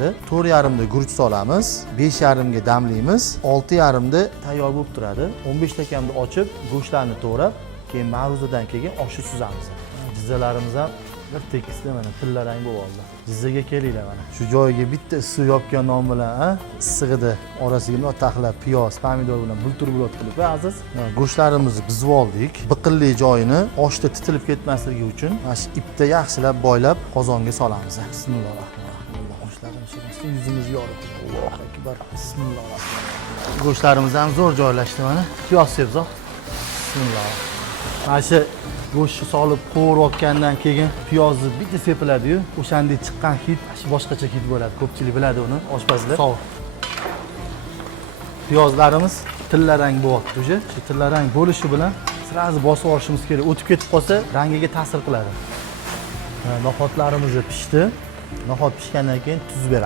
piyozi, 4,5 da guruch solamiz, 5,5 ga damlaymiz, 6,5 da tayyor bo'lib turadi. 15 dakamda ochib, go'shtlarni to'g'rab, keyin ma'ruzadan keyin oshni suzamiz. Jizzalarimiz ham bir tekisda mana tillarang bo'lib oldi. Jizzaga kelinglar mana. Shu joyiga bitta issiq yopgan non bilan, issig'ida orasiga bunday taxlab piyoz, pomidor bilan bultur-bulot qilib aziz. Go'shtlarimizni buzib oldik. Biqinli joyini oshda titilib ketmasligi uchun mana shu ipda yaxshilab boylab qozonga solamiz. Bismillahirrohmanirrohim. Oshlarni shirasi yuzimizga yorib. Allohu akbar. Bismillahirrohmanirrohim. Go'shtlarimiz ham zo'r joylashdi mana. Piyoz sebzoq. Bismillah. Mana shu go'shtni solib qovurayotgandan keyin piyozni bitta sepiladi-yu, o'shanday chiqqan hid boshqacha hid bo'ladi. Ko'pchilik biladi uni, oshpazlar. Sovuq. Piyozlarimiz tillarang bo'lyapti o'sha. Shu tillarang bo'lishi bilan sirazi bosib olishimiz kerak. O'tib ketib qolsa, rangiga ta'sir qiladi. No'xatlarimiz pishdi. No'xat pishgandan keyin tuz beramiz.